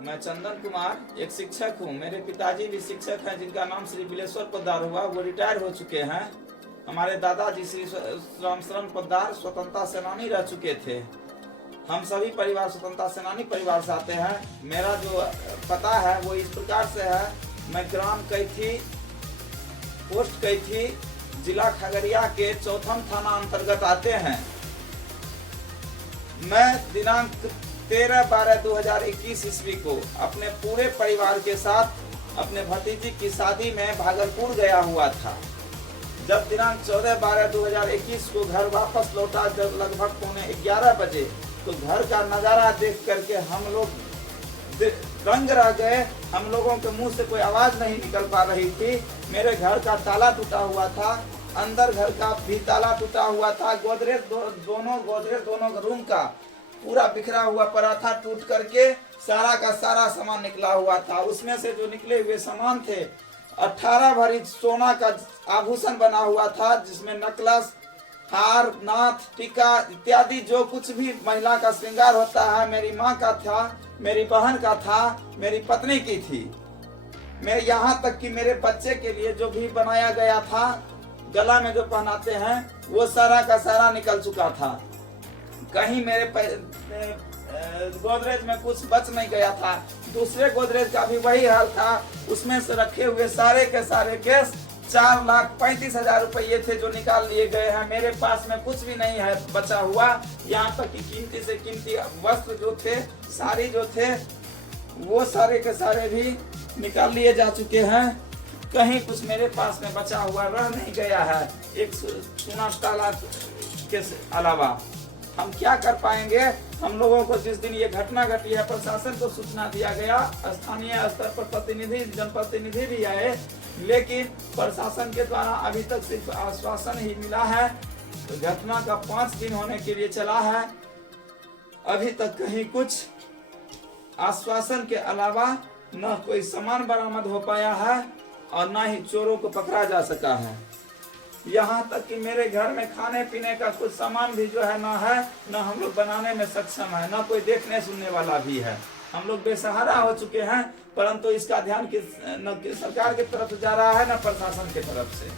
मैं चंदन कुमार एक शिक्षक हूँ। मेरे पिताजी भी शिक्षक हैं, जिनका नाम श्री बिलेश्वर पोद्दार हुआ। वो रिटायर हो चुके हैं। हमारे दादाजी श्री रामशरण पोद्दार स्वतंत्रता सेनानी रह चुके थे। हम सभी परिवार स्वतंत्रता सेनानी परिवार से आते हैं। मेरा जो पता है वो इस प्रकार से है। मैं ग्राम कैथी, पोस्ट कैथी, जिला खगड़िया के चौथम थाना अंतर्गत आते हैं। मैं दिनांक 13/12/2021 ईस्वी को अपने पूरे परिवार के साथ अपने भतीजी की शादी में भागलपुर गया हुआ था। जब दिनांक 14/12/2021 को घर वापस लौटा, जब लगभग 11:15 बजे, तो घर का नजारा देख करके हम लोग दंग रह गए। हम लोगों के मुंह से कोई आवाज नहीं निकल पा रही थी। मेरे घर का ताला टूटा हुआ था, अंदर घर का भी ताला टूटा हुआ था। गोदरेज दोनों रूम का पूरा बिखरा हुआ पड़ा था, टूट करके सारा का सारा सामान निकला हुआ था। उसमें से जो निकले हुए सामान थे, 18 भरी सोना का आभूषण बना हुआ था, जिसमें नकलस, हार, नाथ, टीका इत्यादि जो कुछ भी महिला का श्रृंगार होता है, मेरी माँ का था, मेरी बहन का था, मेरी पत्नी की थी। मैं यहाँ तक कि मेरे बच्चे के लिए जो भी बनाया गया था, गला में जो पहनाते हैं, वो सारा का सारा निकल चुका था। कहीं मेरे गोदरेज में कुछ बच नहीं गया था। दूसरे गोदरेज का भी वही हाल था। उसमें से रखे हुए सारे के सारे केस 4,35,000 रुपये थे, जो निकाल लिए गए हैं। मेरे पास में कुछ भी नहीं है बचा हुआ। यहाँ तक कि कीमती से कीमती वस्त्र जो थे, साड़ी जो थे, वो सारे के सारे भी निकाल लिए जा चुके हैं। कहीं कुछ मेरे पास में बचा हुआ रह नहीं गया है, एक सोना ताला के अलावा। हम क्या कर पाएंगे? हम लोगों को जिस दिन ये घटना घटी है, प्रशासन को सूचना दिया गया, स्थानीय स्तर पर प्रतिनिधि, जनप्रतिनिधि भी आए, लेकिन प्रशासन के द्वारा अभी तक सिर्फ आश्वासन ही मिला है। घटना का 5 दिन होने के लिए चला है, अभी तक कहीं कुछ आश्वासन के अलावा न कोई सामान बरामद हो पाया है और न ही चोरों को पकड़ा जा सका है। यहाँ तक कि मेरे घर में खाने पीने का कुछ सामान भी जो है, न हम लोग बनाने में सक्षम है, न कोई देखने सुनने वाला भी है। हम लोग बेसहारा हो चुके हैं, परंतु इसका ध्यान न सरकार की तरफ से जा रहा है, न प्रशासन की तरफ से।